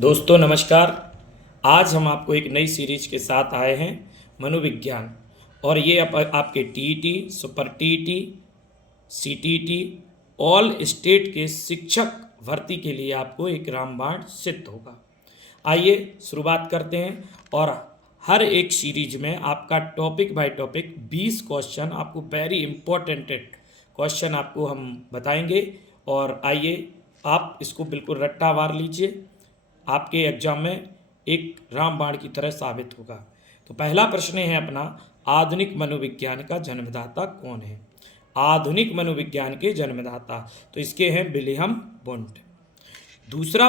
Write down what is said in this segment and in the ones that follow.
दोस्तों नमस्कार। आज हम आपको एक नई सीरीज के साथ आए हैं मनोविज्ञान। और ये आपके TET, super TET, CTET, all state के शिक्षक भर्ती के लिए आपको एक रामबाण सिद्ध होगा। आइए शुरुआत करते हैं। और हर एक सीरीज में आपका टॉपिक बाय टॉपिक 20 क्वेश्चन आपको वेरी इंपॉर्टेंट क्वेश्चन आपको हम बताएंगे। और आइए आप इसको बिल्कुल रट्टावार लीजिए, आपके एग्जाम में एक रामबाण की तरह साबित होगा। तो पहला प्रश्न है अपना, आधुनिक मनोविज्ञान का जन्मदाता कौन है? आधुनिक मनोविज्ञान के जन्मदाता तो इसके हैं विलियम वुंट। दूसरा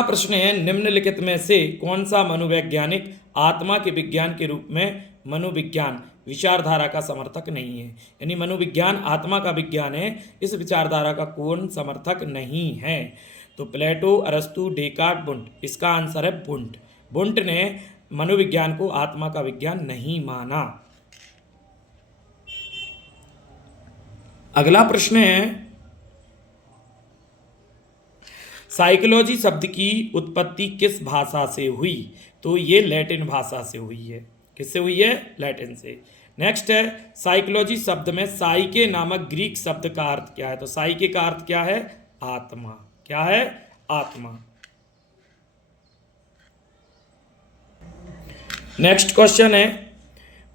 प्रश्न है निम्नलिखित में से कौन सा मनोवैज्ञानिक आत्मा के विज्ञान के रूप में मनोविज्ञान विचारधारा का समर्थक नहीं है? यानी मनोविज्ञान आत्मा का विज्ञान है, इस विचारधारा का कौन समर्थक नहीं है? तो प्लेटो, अरस्तु, डेकार्ट, वुंट। इसका आंसर है वुंट। वुंट ने मनोविज्ञान को आत्मा का विज्ञान नहीं माना। अगला प्रश्न है, साइकोलॉजी शब्द की उत्पत्ति किस भाषा से हुई? तो ये लैटिन भाषा से हुई है। किससे हुई है? लैटिन से। नेक्स्ट है, साइकोलॉजी शब्द में साइके नामक ग्रीक शब्द का अर्थ क्या है? तो साइके का अर्थ क्या है? आत्मा। क्या है? आत्मा। नेक्स्ट क्वेश्चन है,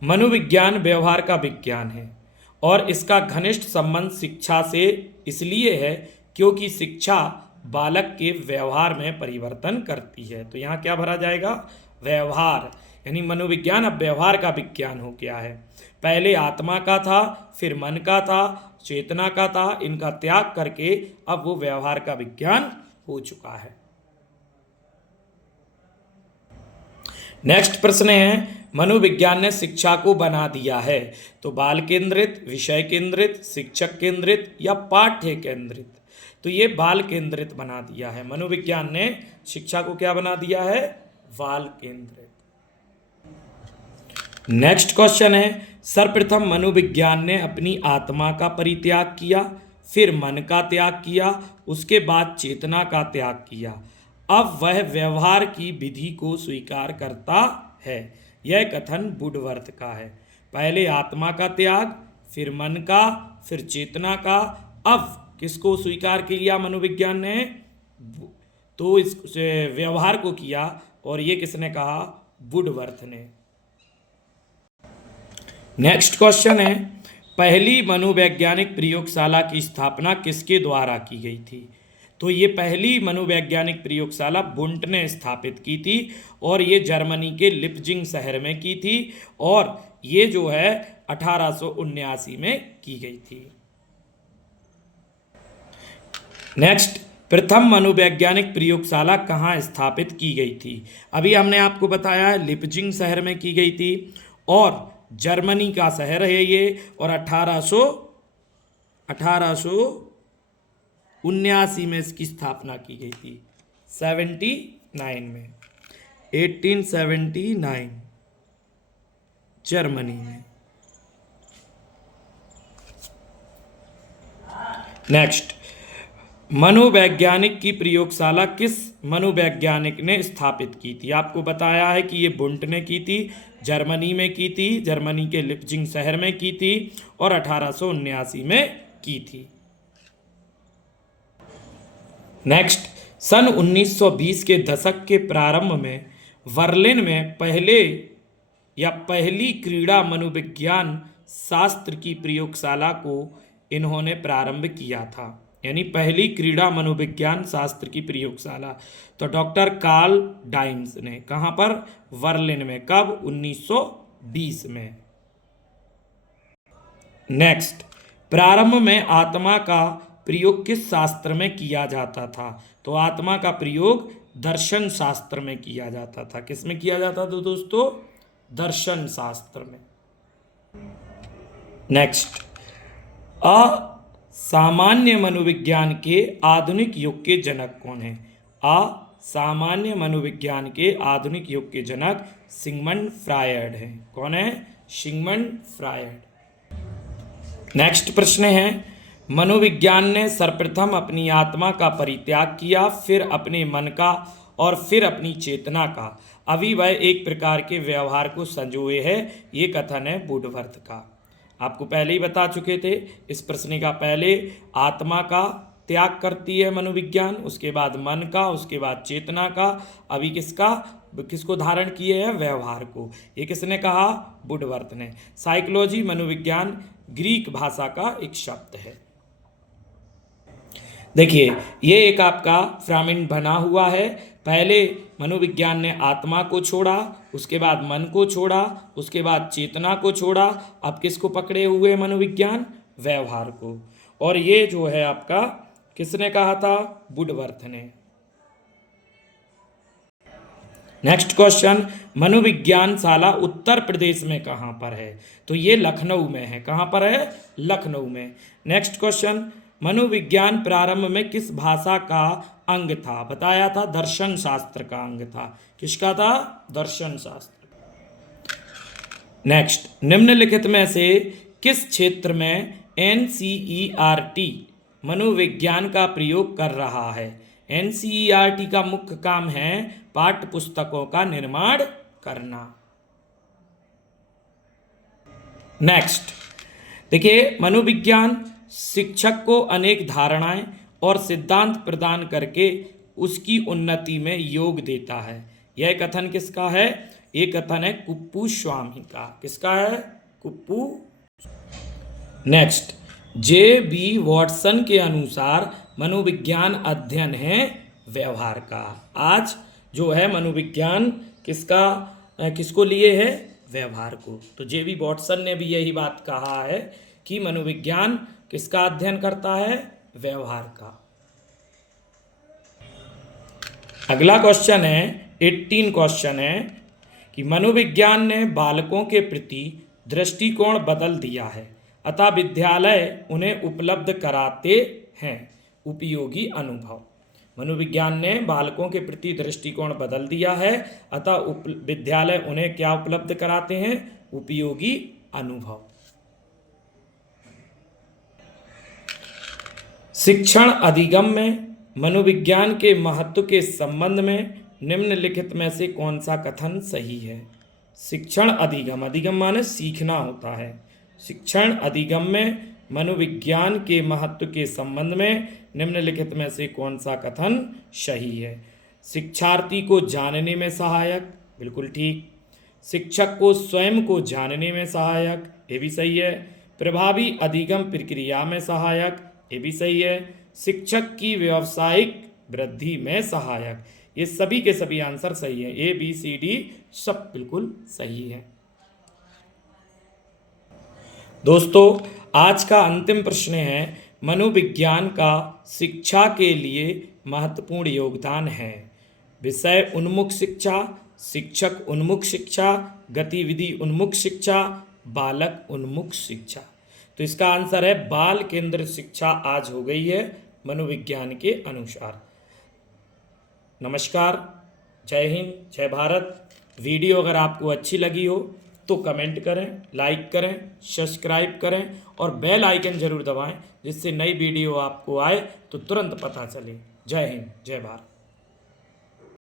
मनोविज्ञान व्यवहार का विज्ञान है और इसका घनिष्ठ संबंध शिक्षा से इसलिए है क्योंकि शिक्षा बालक के व्यवहार में परिवर्तन करती है। तो यहाँ क्या भरा जाएगा? व्यवहार। यानी मनोविज्ञान अब व्यवहार का विज्ञान हो गया है। पहले आत्मा का था, फिर मन का था, चेतना का था, इनका त्याग करके अब वो व्यवहार का विज्ञान हो चुका है। नेक्स्ट प्रश्न है, मनोविज्ञान ने शिक्षा को बना दिया है तो बाल केंद्रित, विषय केंद्रित, शिक्षक केंद्रित या पाठ्य केंद्रित? तो ये बाल केंद्रित बना दिया है। मनोविज्ञान ने शिक्षा को क्या बना दिया है? बाल केंद्रित। नेक्स्ट क्वेश्चन है, सर्वप्रथम मनोविज्ञान ने अपनी आत्मा का परित्याग किया, फिर मन का त्याग किया, उसके बाद चेतना का त्याग किया। अब वह व्यवहार की विधि को स्वीकार करता है। यह कथन वुडवर्थ का है। पहले आत्मा का त्याग, फिर मन का, फिर चेतना का। अब किसको स्वीकार किया मनोविज्ञान ने? तो इस व्यवहार को किया। और ये किसने कहा? वुडवर्थ ने। नेक्स्ट क्वेश्चन है, पहली मनोवैज्ञानिक प्रयोगशाला की स्थापना किसके द्वारा की गई थी? तो ये पहली मनोवैज्ञानिक प्रयोगशाला वुंट ने स्थापित की थी और ये जर्मनी के लिपजिंग शहर में की थी और ये जो है 1879 में की गई थी। नेक्स्ट, प्रथम मनोवैज्ञानिक प्रयोगशाला कहाँ स्थापित की गई थी? अभी हमने आपको बताया है लिपजिंग शहर में की गई थी और जर्मनी का शहर है ये। और 1879 में इसकी स्थापना की गई थी। 79 में, 1879 जर्मनी में। नेक्स्ट, मनोवैज्ञानिक की प्रयोगशाला किस मनोवैज्ञानिक ने स्थापित की थी? आपको बताया है कि ये वुंट ने की थी, जर्मनी में की थी, जर्मनी के लिपजिंग शहर में की थी और 1879 में की थी। नेक्स्ट, सन 1920 के दशक के प्रारंभ में बर्लिन में पहली क्रीड़ा मनोविज्ञान शास्त्र की प्रयोगशाला को इन्होंने प्रारंभ किया था। यानी पहली क्रीड़ा मनोविज्ञान शास्त्र की प्रयोगशाला तो डॉक्टर कार्ल डाइम्स ने। कहाँ पर? बर्लिन में। कब? 1920 में। नेक्स्ट, प्रारंभ में आत्मा का प्रयोग किस शास्त्र में किया जाता था? तो आत्मा का प्रयोग दर्शन शास्त्र में किया जाता था। किस में किया जाता था दोस्तों? दर्शन शास्त्र में। नेक्स्ट, सामान्य मनोविज्ञान के आधुनिक युग के जनक कौन है? सामान्य मनोविज्ञान के आधुनिक युग के जनक सिगमंड फ्रायड हैं। कौन है? Sigmund Freud. नेक्स्ट प्रश्न है, मनोविज्ञान ने सर्वप्रथम अपनी आत्मा का परित्याग किया, फिर अपने मन का और फिर अपनी चेतना का। अभी वह एक प्रकार के व्यवहार को संजोए है। ये कथन है वुडवर्थ का। आपको पहले ही बता चुके थे इस प्रश्न का। पहले आत्मा का त्याग करती है मनोविज्ञान, उसके बाद मन का, उसके बाद चेतना का, अभी किसको धारण किए है? व्यवहार को। ये किसने कहा? वुडवर्थ ने। साइकोलॉजी मनोविज्ञान ग्रीक भाषा का एक शब्द है। देखिए ये एक आपका पिरामिड बना हुआ है। पहले मनोविज्ञान ने आत्मा को छोड़ा, उसके बाद मन को छोड़ा, उसके बाद चेतना को छोड़ा। अब किसको पकड़े हुए मनोविज्ञान? व्यवहार को। और ये जो है आपका किसने कहा था? वुडवर्थ ने। नेक्स्ट क्वेश्चन, मनोविज्ञान शाला उत्तर प्रदेश में कहाँ पर है? तो ये लखनऊ में है। कहाँ पर है? लखनऊ में। नेक्स्ट क्वेश्चन, मनोविज्ञान प्रारंभ में किस भाषा का अंग था? बताया था दर्शन शास्त्र का अंग था। किसका था? दर्शन शास्त्र। नेक्स्ट, निम्नलिखित में से किस क्षेत्र में NCERT मनोविज्ञान का प्रयोग कर रहा है? NCERT का मुख्य काम है पाठ्य पुस्तकों का निर्माण करना। नेक्स्ट देखिए, मनोविज्ञान शिक्षक को अनेक धारणाएं और सिद्धांत प्रदान करके उसकी उन्नति में योग देता है। यह कथन किसका है? ये कथन है कुप्पू स्वामी का। किसका है? कुप्पू। नेक्स्ट, JB वॉटसन के अनुसार मनोविज्ञान अध्ययन है व्यवहार का। आज जो है मनोविज्ञान किसको लिए है? व्यवहार को। तो JB वॉटसन ने भी यही बात कहा है कि मनोविज्ञान किसका अध्ययन करता है? व्यवहार का। अगला क्वेश्चन है 18 क्वेश्चन है कि मनोविज्ञान ने बालकों के प्रति दृष्टिकोण बदल दिया है, अतः विद्यालय उन्हें उपलब्ध कराते हैं उपयोगी अनुभव। मनोविज्ञान ने बालकों के प्रति दृष्टिकोण बदल दिया है, अतः विद्यालय उन्हें क्या उपलब्ध कराते हैं? उपयोगी अनुभव। शिक्षण अधिगम में मनोविज्ञान के महत्व के संबंध में निम्नलिखित में से कौन सा कथन सही है? शिक्षण अधिगम, अधिगम माने सीखना होता है। शिक्षण अधिगम में मनोविज्ञान के महत्व के संबंध में निम्नलिखित में से कौन सा कथन सही है? शिक्षार्थी को जानने में सहायक, बिल्कुल ठीक। शिक्षक को स्वयं को जानने में सहायक, ये भी सही है। प्रभावी अधिगम प्रक्रिया में सहायक, ये भी सही है। शिक्षक की व्यावसायिक वृद्धि में सहायक, ये सभी के सभी आंसर सही है। ABCD सब बिल्कुल सही है। दोस्तों आज का अंतिम प्रश्न है, मनोविज्ञान का शिक्षा के लिए महत्वपूर्ण योगदान है। विषय उन्मुख शिक्षा, शिक्षक उन्मुख शिक्षा, गतिविधि उन्मुख शिक्षा, बालक उन्मुख शिक्षा। तो इसका आंसर है बाल केंद्रित शिक्षा आज हो गई है मनोविज्ञान के अनुसार। नमस्कार, जय हिंद, जय भारत। वीडियो अगर आपको अच्छी लगी हो तो कमेंट करें, लाइक करें, सब्सक्राइब करें और बेल आइकन जरूर दबाएं, जिससे नई वीडियो आपको आए तो तुरंत पता चले। जय हिंद, जय भारत।